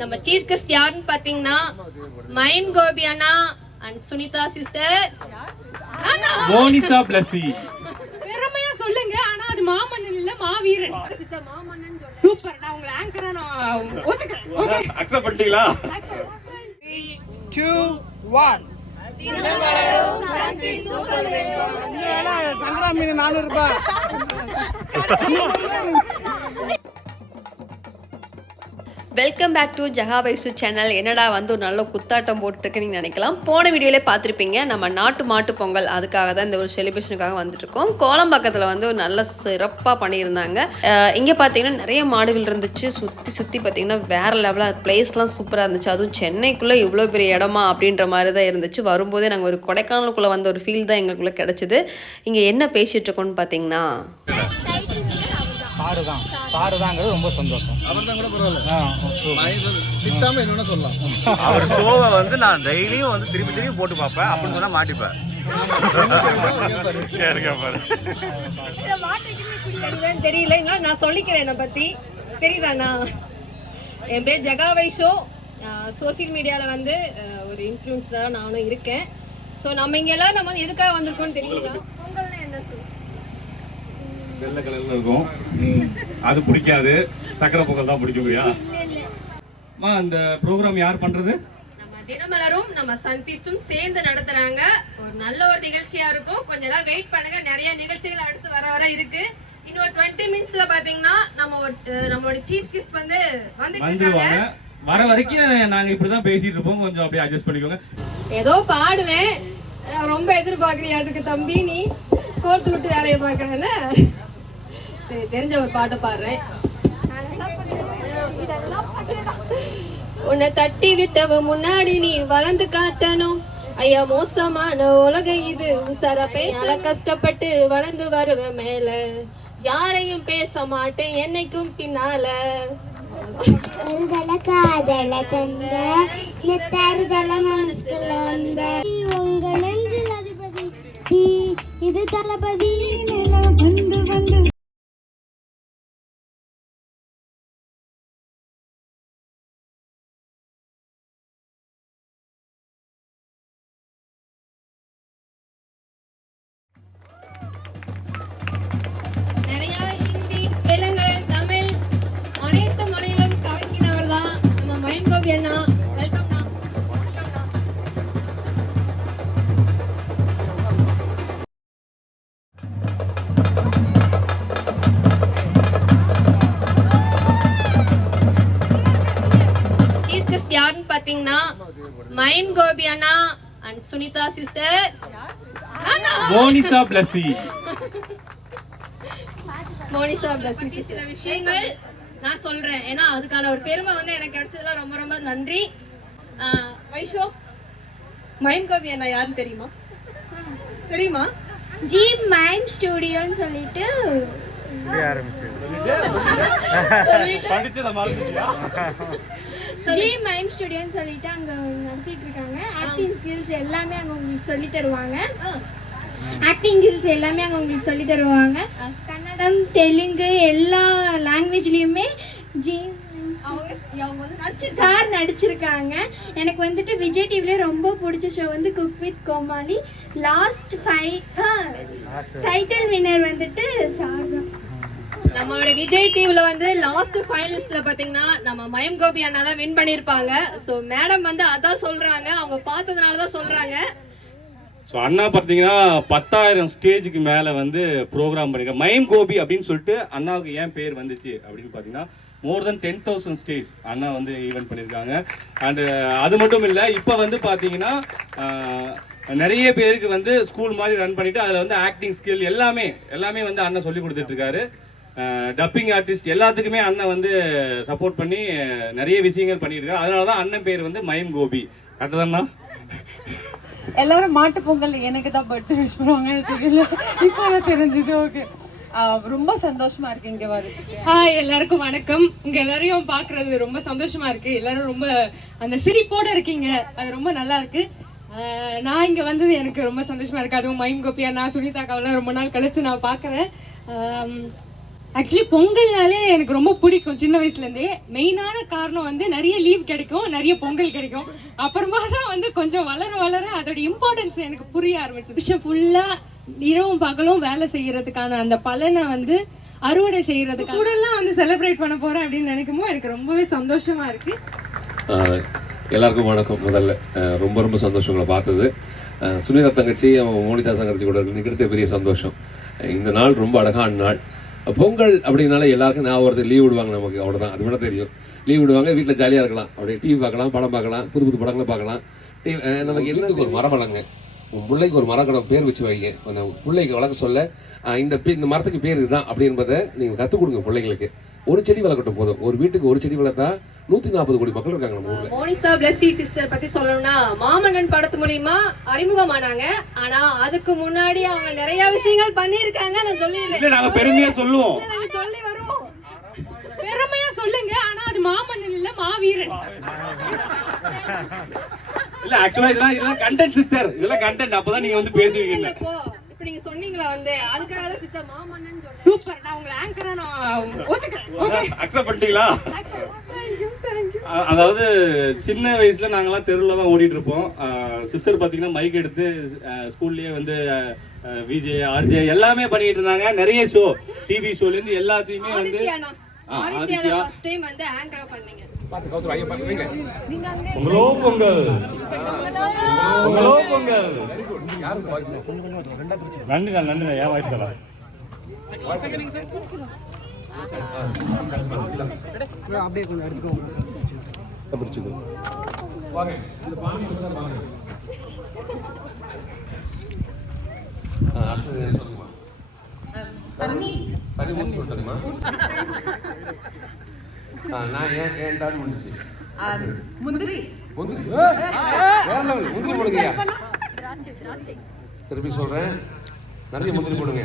நம்ம chief guest யாருன்னு பாத்தீங்கன்னா மைம் கோபி அண்ணா அண்ட் சுனிதா சிஸ்டர். மோனிஷா பிளஸி. பெருமையா சொல்லுங்க. ஆனா அது மாமன்னன் இல்ல மாவீரன். சூப்பர். நான் உங்களை ஆங்கரா நான் ஒத்துக்கிறேன். அக்செப்ட் பண்ணிட்டீங்களா? 3 2 1 சங்கராமி 400 ரூபாய். வெல்கம் பேக் டு ஜஹா வைசு சேனல். என்னடா வந்து ஒரு நல்ல குத்தாட்டம் போட்டுருக்கு நீங்கள் நினைக்கலாம். போன வீடியோவிலே பார்த்துருப்பீங்க. நம்ம நாட்டு மாட்டு பொங்கல் அதுக்காக தான் இந்த ஒரு செலிப்ரேஷனுக்காக வந்துட்டுருக்கோம். கோலம்பாக்கத்தில் வந்து ஒரு நல்ல சிறப்பாக பண்ணியிருந்தாங்க. இங்கே பார்த்தீங்கன்னா நிறைய மாடுகள் இருந்துச்சு. சுற்றி பார்த்தீங்கன்னா வேறு லெவலாக பிளேஸ்லாம் சூப்பராக இருந்துச்சு. அதுவும் சென்னைக்குள்ளே இவ்வளோ பெரிய இடமா அப்படின்ற மாதிரி தான் இருந்துச்சு. வரும்போதே நாங்கள் ஒரு கொடைக்கானலுக்குள்ளே வந்த ஒரு ஃபீல் தான் எங்களுக்குள்ளே கிடச்சிது. இங்கே என்ன பேசிகிட்டு இருக்கோன்னு பார்த்தீங்கன்னா சாருதாங்கிறது ரொம்ப சந்தோஷம். அவர்தான் கூட பரவாயில்ல. திட்டாம என்னன்னு சொல்லலாம். அவர் ஷோவை வந்து நான் டெய்லியும் வந்து திருப்பி போட்டு பார்ப்பேன். அப்படின்னு சொன்னா மாட்டிப்பேன். தெரியல, நான் சொல்லிக்கிறேன். என்னை பத்தி தெரியுதாண்ணா? என் பேர் ஜகா வைஷோ. சோசியல் மீடியாவில் வந்து ஒரு இன்ஃப்ளூயன்ஸராக நானும் இருக்கேன். ஸோ நம்ம இங்கே எல்லாம் நம்ம எதுக்காக வந்திருக்கோம்னு தெரியுங்களா? பொங்கல்னா என்ன வெள்ளை கலர்ல இருக்கும், அது பிடிக்காது. சக்கரை பொங்கல் தான் பிடிக்கும்யா. அந்த ப்ரோக்ராம் யார் பண்றது? நம்ம தினமலரும் நம்ம சன்பீஸ்டும் சேர்ந்து நடத்துறாங்க. ஒரு நல்ல ஒரு நிகழ்ச்சியா இருக்கும். கொஞ்ச நேரம் வெயிட் பண்ணுங்க. நிறைய நிகழ்ச்சிகள் அடுத்து வர இருக்கு. இன்னொரு 20 மினிட்ஸ்ல பாத்தீங்கன்னா நம்மளோட சீஃப் கெஸ்ட் வந்து வந்துருவாங்க. வர வரைக்கும் நாங்க இப்படிதான் பேசிட்டு இருப்போம். கொஞ்சம் அப்படியே அட்ஜஸ்ட் பண்ணிக்கோங்க. ஏதோ பாடுவேன். ரொம்ப எதிர்பார்க்கறியாட்டுக்கு தம்பி, நீ கோர்த்து விட்டு வேலையை பாக்குறேன்னு. சரி, தெரிஞ்ச ஒரு பாட்டை பாடுறேன். உன்னை தட்டி விட்டவ முன்னாடி நீ வளர்ந்து காட்டணும். ஐயா, மோசமான உலகம் இது. உசார பேசல கஷ்டப்பட்டு வளர்ந்து வருவேன் மேல. யாரையும் பேச மாட்டேன் என்னைக்கும் பின்னால. காதல தந்த தருதல மனசுல வந்த உங்க நெஞ்சில் அதிபதி இது தளபதி வந்து வந்து. நிறைய ஹிந்தி, தெலுங்கு, தமிழ் அனைத்து மொழிகளும் கலக்கினவர் தான் நம்ம மைம் கோபி அண்ணா. வெல்கம்ண்ணா. சீஃப் கெஸ்ட் யாருன்னு பாத்தீங்கன்னா மைம் கோபி அண்ணா அண்ட் சுனிதா சிஸ்டர். மோனிஷா பிளஸி. மோனிஷா பிளஸி. சில விஷயங்கள் நான் சொல்றேன். ஏன்னா அதுக்கான ஒரு பெருமை வந்து எனக்கு கிடைச்சதுல ரொம்ப ரொம்ப நன்றி. வைஷோ, மைம் கோபி அண்ணா யாருன்னு தெரியுமா? ஜி மைம் ஸ்டுடியோன்னு சொல்லிட்டு ஜி மைம் ஸ்டுடியோன்னு சொல்லிட்டு அங்க நடத்திட்டு இருக்காங்க. ஆக்டிங் ஸ்கில்ஸ் எல்லாமே அங்க உங்களுக்கு சொல்லி தருவாங்க. கன்னடம், தெலுங்கு எல்லா லாங்குவேஜ்லயுமே சார் நடிச்சிருக்காங்க. எனக்கு வந்துட்டு விஜய் டிவில ரொம்ப பிடிச்ச ஷோ வந்து cook with Comali. Last title winner வந்துட்டு சார் தான். நம்மளோட விஜய் டிவில வந்து லாஸ்ட் ஃபைனலிஸ்ட்ல பாத்தீங்கன்னா நம்ம மைம் கோபி அண்ணா தான் வின் பண்ணிருப்பாங்க. சோ மேடம் வந்து அதான் சொல்றாங்க, அவங்க பார்த்ததுனால தான் சொல்றாங்க. ஸோ அண்ணா பார்த்தீங்கன்னா 10,000 ஸ்டேஜுக்கு மேலே வந்து ப்ரோக்ராம் பண்ணியிருக்காங்க. மைம் கோபி அப்படின்னு சொல்லிட்டு அண்ணாவுக்கு ஏன் பேர் வந்துச்சு அப்படின்னு பார்த்தீங்கன்னா மோர் தென் 10,000 ஸ்டேஜ் அண்ணா வந்து ஈவெண்ட் பண்ணியிருக்காங்க. அண்டு அது மட்டும் இல்லை, இப்போ வந்து பார்த்தீங்கன்னா நிறைய பேருக்கு வந்து ஸ்கூல் மாதிரி ரன் பண்ணிட்டு அதில் வந்து ஆக்டிங் ஸ்கில் எல்லாமே வந்து அண்ணன் சொல்லி கொடுத்துட்ருக்காரு. டப்பிங் ஆர்டிஸ்ட் எல்லாத்துக்குமே அண்ணன் வந்து சப்போர்ட் பண்ணி நிறைய விஷயங்கள் பண்ணியிருக்காரு. அதனால தான் அண்ணன் பேர் வந்து மைம் கோபி. கரெக்டு தானே? எல்லாரும் மாட்டு பொங்கல் எனக்கு தான் பர்த்டே விஷ் பண்ணுவாங்க. தெரியல, இப்போ தெரிஞ்சது. ஓகே, ரொம்ப சந்தோஷமா இருக்கு இங்க வரதுக்கு. ஹாய், எல்லாருக்கும் வணக்கம். உங்க எல்லாரையும் பாக்குறது ரொம்ப சந்தோஷமா இருக்கு. எல்லாரும் ரொம்ப அந்த சிரிப்போட இருக்கீங்க, அது ரொம்ப நல்லா இருக்கு. நான் இங்க வந்தது எனக்கு ரொம்ப சந்தோஷமா இருக்கு. அதுவும் மைம் கோபி அண்ணா, சுனிதா அக்காவெல்லாம் ரொம்ப நாள் கழிச்சு நான் பாக்குறேன். ஆக்சுவலி பொங்கல்னாலே எனக்கு ரொம்ப பிடிக்கும் சின்ன வயசுலேருந்தே. மெயினான காரணம் வந்து நிறைய லீவ் கிடைக்கும், நிறைய பொங்கல் கிடைக்கும். அப்புறமா தான் வந்து கொஞ்சம் வளர வளர அதோட இம்பார்ட்டன்ஸ் எனக்கு புரிய ஆரம்பிச்சது. விஷயம் ஃபுல்லாக இரவும் பகலும் வேலை செய்யறதுக்கான அந்த பலனை வந்து அறுவடை செய்யறதுக்கு கூடலாம் வந்து செலிப்ரேட் பண்ண போறேன் அப்படின்னு நினைக்கும் போது எனக்கு ரொம்பவே சந்தோஷமா இருக்கு. எல்லாருக்கும் வணக்கம். முதல்ல ரொம்ப ரொம்ப சந்தோஷம் உங்களை பார்த்தது. சுனிதா தங்கச்சி மோனிதா தங்கச்சி கூட நிற்கிறது பெரிய சந்தோஷம். இந்த நாள் ரொம்ப அழகான நாள். பொங்கல் அப்படின்னால எல்லாருக்கும் நான் வருது லீவ் விடுவாங்க, நமக்கு அவ்வளோதான், அது கூட தெரியும். லீவ் விடுவாங்க, வீட்டில் ஜாலியாக இருக்கலாம், அப்படியே டிவி பார்க்கலாம், படம் பார்க்கலாம், புது புது படங்களை பார்க்கலாம். நமக்கு எல்லாத்துக்கும் ஒரு மரம் வளங்க, உன் பிள்ளைக்கு ஒரு மரக்கடம் பேர் வச்சு வைங்க. அந்த பிள்ளைக்கு வளர்க்க சொல்ல இந்த மரத்துக்கு பேர் இதுதான் அப்படி என்பதை நீங்கள் கற்றுக் கொடுங்க பிள்ளைங்களுக்கு. ஒரு செடி வளர்க்கட்டும் போதும். ஒரு வீட்டுக்கு ஒரு செடி வளர்த்தா 140 கோடி மக்கள் இருக்காங்க நம்ம ஊர்ல. மோனிஷா பிளஸ்ஸி சிஸ்டர் பத்தி சொல்லணும்னா மாமன்னன் படத்து மூலியமா அறிமுகமானாங்க. ஆனா அதுக்கு முன்னாடி அவங்க நிறைய விஷயங்கள் பண்ணியிருக்காங்க. நான் சொல்லிடுறேன், நாங்க பெருமையா சொல்லுவோம், சொல்லி வருவோம். பெருமையா சொல்லுங்க, ஆனா அது மாமன்னன் இல்ல மாவீரன். இல்ல ஆக்சுவலா இதெல்லாம் கண்டென்ட் சிஸ்டர், இதெல்லாம் கண்டென்ட். அப்பதான் நீங்க வந்து பேசுவீங்க. இப்ப நீங்க சொன்னீங்களா வந்து அதுக்காக தான் சிஸ்டர் மாமன்னன். சூப்பர், நான் உங்களை ஆங்கரா நான் ஒத்துக்கிறேன். அக்செப்ட் பண்ணிட்டீங்களா? அதாவது சின்ன வயசுல நாங்கெல்லாம் தெருவில் தான் ஓடிட்டு இருப்போம். சிஸ்டர் பார்த்தீங்கன்னா மைக் எடுத்து ஸ்கூல்லேயே வந்து விஜே ஆர்ஜே எல்லாமே பண்ணிட்டு இருந்தாங்க. நிறைய ஷோ, டிவி ஷோலேருந்து எல்லாத்தையுமே வந்து ஃபர்ஸ்ட் டைம் வந்து ஆங்கரா பண்ணீங்க. பொங்கலோ பொங்கல், பொங்கலோ பொங்கல். நன்றிண்ணா, நன்றிண்ணா, ஏன் வாய்ப்பு தரலாம். அப்படியே கொஞ்சம் எடுத்துக்கோங்க. நான் ஏன் தாடி முடிச்சு முந்திரி முந்திரி போடுங்க. திருப்பி சொல்றேன், நிறைய முந்திரி போடுங்க.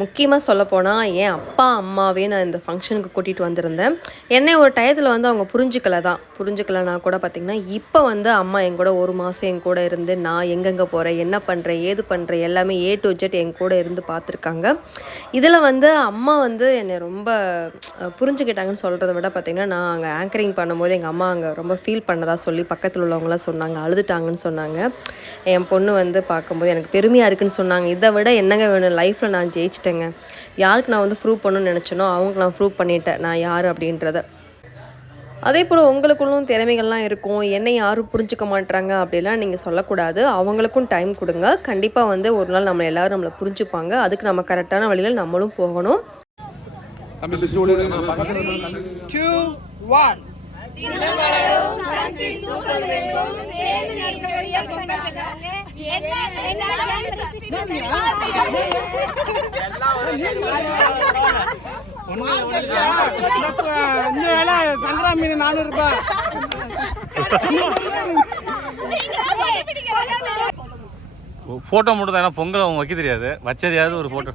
முக்கியமாக சொல்லப்போனால் என் அப்பா அம்மாவே நான் இந்த ஃபங்க்ஷனுக்கு கூட்டிகிட்டு வந்திருந்தேன். என்னை ஒரு டயத்தில் வந்து அவங்க புரிஞ்சுக்கலனா கூட பார்த்திங்கன்னா இப்போ வந்து அம்மா என் கூட 1 மாதம் என் கூட இருந்து நான் எங்கெங்கே போகிறேன், என்ன பண்ணுறேன், ஏது பண்ணுறேன் எல்லாமே A to Z என் கூட இருந்து பார்த்துருக்காங்க. இதில் வந்து அம்மா வந்து என்னை ரொம்ப புரிஞ்சுக்கிட்டாங்கன்னு சொல்கிறத விட பார்த்திங்கன்னா நான் அங்கே ஆங்கரிங் பண்ணும்போது எங்கள் அம்மா அங்கே ரொம்ப ஃபீல் பண்ணதாக சொல்லி பக்கத்தில் உள்ளவங்களாம் சொன்னாங்க, அழுதுட்டாங்கன்னு சொன்னாங்க. என் பொண்ணு வந்து பார்க்கும்போது எனக்கு பெருமையாக இருக்குன்னு சொன்னாங்க. இதை விட என்னங்க வேணும், லைஃப்பில் நான் ஜெயிச்சிட்டேங்க. யாருக்கு நான் வந்து ப்ரூவ் பண்ணணும்னு நினச்சேனோ அவங்களுக்கு நான் ப்ரூவ் பண்ணிட்டேன் நான் யார் அப்படின்றத. அதே போல் உங்களுக்குள்ளும் திறமைகள்லாம் இருக்கும், என்னை யாரும் புரிஞ்சுக்க மாட்டாங்க அப்படிலாம் நீங்கள் சொல்லக்கூடாது. அவங்களுக்கும் டைம் கொடுங்க. கண்டிப்பாக வந்து ஒரு நாள் நம்மளை எல்லோரும் நம்மளை புரிஞ்சுப்பாங்க. அதுக்கு நம்ம கரெக்டான வழியில் நம்மளும் போகணும். 2 1 இந்த வேலை சங்கரா மீன் 400 ரூபாய். ஃபோட்டோ மட்டும் தான், ஏன்னா பொங்கல் அவங்க வைக்க தெரியாது, வச்சதையாவது ஒரு ஃபோட்டோ.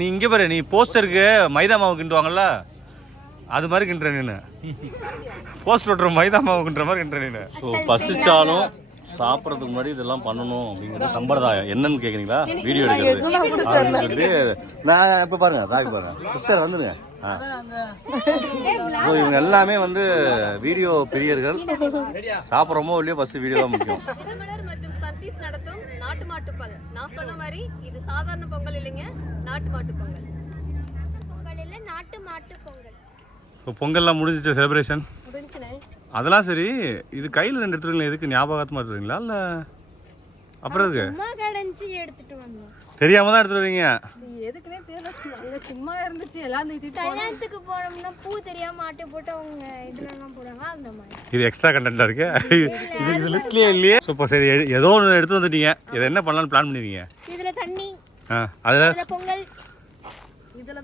நீ இங்கே பாரு, நீ போஸ்டருக்கு மைதா மாவு கிண்டுவாங்கல்ல அது மாதிரி கிண்டுற நீனு. போஸ்டர் ஓட்டுற மைதா மாவு கிண்டுற மாதிரி கிண்டுற நீனு. ஸோ பசிச்சாலும் சாப்பிட்றதுக்கு முன்னாடி இதெல்லாம் பண்ணணும் அப்படிங்கிறது சம்பிரதாயம். என்னன்னு கேட்குறீங்களா? வீடியோ எடுக்கிறது அப்படின்னு சொல்லி நான் இப்போ பாருங்க, தாக்கி பாருங்க சிஸ்டர் வந்துடுங்க. ஸோ இவங்க எல்லாமே வந்து வீடியோ பிரியர்கள். சாப்பிட்றோமோ இல்லையோ ஃபர்ஸ்ட் வீடியோ தான் முக்கியம். மற்றும் சர்வீஸ் நடத்தும் நாட்டு மாட்டு பொங்கல். நான் சொன்ன மாதிரி இது சாதாரண பொங்கல் இல்லைங்க, நாட்டு மாட்டு பொங்கல். பொங்கல் இல்லை, நாட்டு மாட்டு பொங்கல். ஸோ பொங்கல்லாம் முடிஞ்சிச்சு, செலிப்ரேஷன் முடிஞ்சுனே. அதெல்லாம் சரி. இது கையில் 2 எடுத்துருங்களா? எதுக்கு ஞாபகமாக எடுத்துருங்களா இல்லை அப்புறம் எதுக்கு? எடுத்துட்டு வந்தோம். தெரியாம தான் எடுத்துருவீங்க. எதுக்குனே தெரியல, சும்மா இருந்துச்சு. எல்லாம் கல்யாணத்துக்கு போனோம்னா பூ தெரியாம மாட்டை போட்டு அவங்க இதெல்லாம் போடுவாங்க, அந்த மாதிரி. இது எக்ஸ்ட்ரா கண்டென்ட்டாக இருக்கு, இது லிஸ்ட்லேயே இல்லையே. சூப்பர், சரி ஏதோ ஒன்று எடுத்து வந்துட்டீங்க. இதை என்ன பண்ணலான்னு பிளான் பண்ணுவீங்க? இதுல தண்ணி, அதில் பொங்கல்.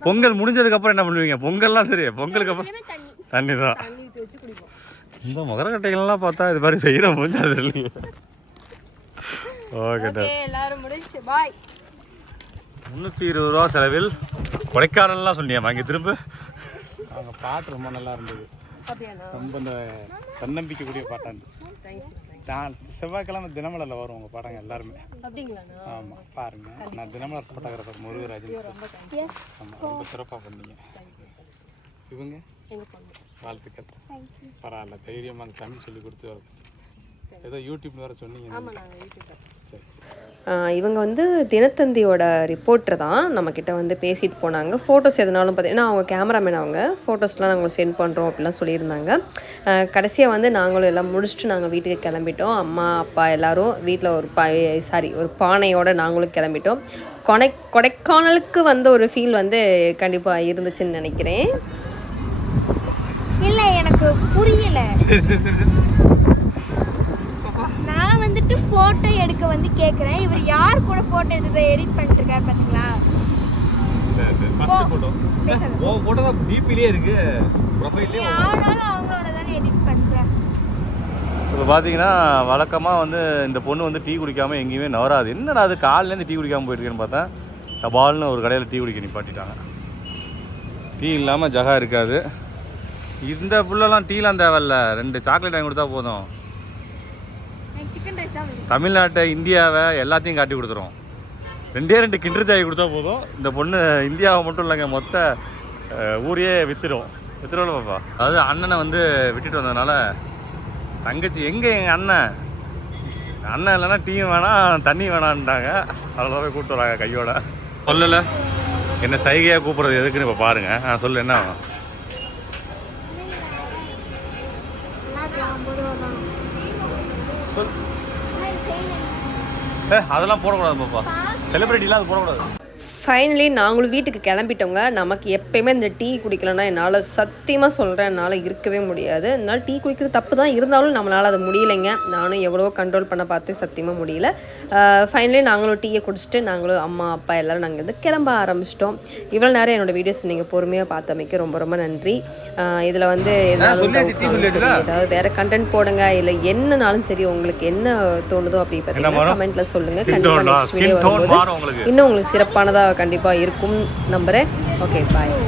பொங்கல் முடிஞ்சதுக்கப்புறம் என்ன பண்ணுவீங்க? பொங்கல்லாம் சரி, பொங்கலுக்கு அப்புறம் தண்ணி தான். இந்த மகரக்கட்டைகள்லாம் பார்த்தா இது மாதிரி செய்கிற முடிஞ்சது இல்லையே. ஓகே, எல்லாரும் முடிஞ்சு பாய். 320 ரூபா செலவில் கொடைக்கானல்லாம் சொன்னியாமா? இங்கே திரும்ப அவங்க பாட்டு ரொம்ப நல்லா இருந்தது. ரொம்ப இந்த தன்னம்பிக்கை கூடிய பாட்டாங்க. தேங்க்ஸ். நான் செவ்வாய்க்கிழமை தினமலரில் வரும் உங்கள் படங்க எல்லாருமே. அப்படிங்களாண்ணா? ஆமாம் பாருங்கள். நான் தினமலர் ஃபோட்டோகிராஃபர் முருகராஜன். ஆமாம் ரொம்ப சிறப்பாக பண்ணீங்க. இவங்க எங்கள் பொண்ணு. வாழ்த்துக்கள். பரவாயில்ல தைரியமாக தமிழ் சொல்லி கொடுத்து வருது. ஏதோ யூடியூப்ல வேறு சொன்னீங்க. ஆமாம், நாங்கள் யூடியூப்ல. சரி. இவங்க வந்து தினத்தந்தியோட ரிப்போர்ட்டர் தான், நம்மக்கிட்ட வந்து பேசிட்டு போனாங்க. ஃபோட்டோஸ் எதுனாலும் பார்த்தீங்கன்னா அவங்க கேமராமேன், அவங்க ஃபோட்டோஸ்லாம் நாங்கள் சென்ட் பண்ணுறோம் அப்படிலாம் சொல்லியிருந்தாங்க. கடைசியாக வந்து நாங்களும் எல்லாம் முடிச்சுட்டு நாங்கள் வீட்டுக்கு கிளம்பிட்டோம். அம்மா அப்பா எல்லோரும் வீட்டில் ஒரு பானையோடு நாங்களும் கிளம்பிட்டோம். கொடைக்கானலுக்கு வந்து ஒரு ஃபீல் வந்து கண்டிப்பாக இருந்துச்சுன்னு நினைக்கிறேன். இல்லை, எனக்கு புரியல. நான் வந்துட்டு ஃபோட்டோ எடுக்க வந்து கேட்குறேன். இவர் யார் கூட ஃபோட்டோ எடுத்து எடிட் பண்ணிட்டு இருக்காரு பார்த்தீங்களா? ஃபோட்டோ தான் டிபிலே இருக்கு, ப்ரொஃபைல்லே. ஆனாலும் அவங்களோட தானே எடிட் பண்ணுறேன். இப்போ பார்த்தீங்கன்னா வழக்கமாக வந்து இந்த பொண்ணு வந்து டீ குடிக்காமல் எங்கேயுமே நவராது. என்னடா அது காலையிலேருந்து டீ குடிக்காமல் போயிட்டுருக்கேன்னு பார்த்தா டபால்னு ஒரு கடையில் டீ குடிக்க நிப்பாட்டிட்டாங்க. டீ இல்லாமல் ஜகா இருக்காது. இந்த புள்ளெல்லாம் டீலாம் தேவையில்ல, 2 சாக்லேட் வாங்கி கொடுத்தா போதும். சிக்கன் ரைஸ் தான். தமிழ்நாட்டை இந்தியாவை எல்லாத்தையும் காட்டி கொடுத்துரும். 2 கிண்டர் ஜாய் கொடுத்தா போதும். இந்த பொண்ணு இந்தியாவை மட்டும் இல்லைங்க, மொத்த ஊரையே விற்றுடும் பாப்பா. அதாவது அண்ணனை வந்து விட்டுட்டு வந்ததுனால தங்கச்சி எங்கே எங்கள் அண்ணன் இல்லைன்னா டீயும் வேணாம் தண்ணி வேணான்ட்டாங்க. அதெல்லாம் போய் கூப்பிட்டு வராங்க கையோட. சொல்லலை என்ன சைகையாக கூப்பிட்றது எதுக்குன்னு இப்போ பாருங்கள். நான் சொல்லு என்ன வேணும். சொல். அதெல்லாம் போடக்கூடாது பாப்பா, செலிபிரிட்டிலாம் அது போடக்கூடாது. ஃபைனலி நாங்களும் வீட்டுக்கு கிளம்பிட்டோங்க. நமக்கு எப்பயுமே இந்த டீ குடிக்கலன்னா என்னால் சத்தியமாக சொல்கிறேன், என்னால் இருக்கவே முடியாது. என்னால் டீ குடிக்கிறது தப்பு தான், இருந்தாலும் நம்மளால் அது முடியலைங்க. நானும் எவ்வளோ கண்ட்ரோல் பண்ண பார்த்து சத்தியமாக முடியல. ஃபைனலி நாங்களும் டீயை குடிச்சிட்டு நாங்களும் அம்மா அப்பா எல்லோரும் நாங்கள் வந்து கிளம்ப ஆரம்பிச்சிட்டோம். இவ்வளோ நேரம் என்னோடய வீடியோஸ் நீங்கள் பொறுமையாக பார்த்தமைக்கு ரொம்ப ரொம்ப நன்றி. இதில் வந்து ஏதாவது வேறு கண்டென்ட் போடுங்க, இல்லை என்னனாலும் சரி, உங்களுக்கு என்ன தோணுதோ அப்படி பார்த்தீங்கன்னா கமெண்ட்டில் சொல்லுங்கள். கண்டிப்பாக நெக்ஸ்ட் வீடியோ வரும்போது இன்னும் உங்களுக்கு சிறப்பானதாக கண்டிப்பாக இருக்கும் நம்புகிறேன். ஓகே, பாய்.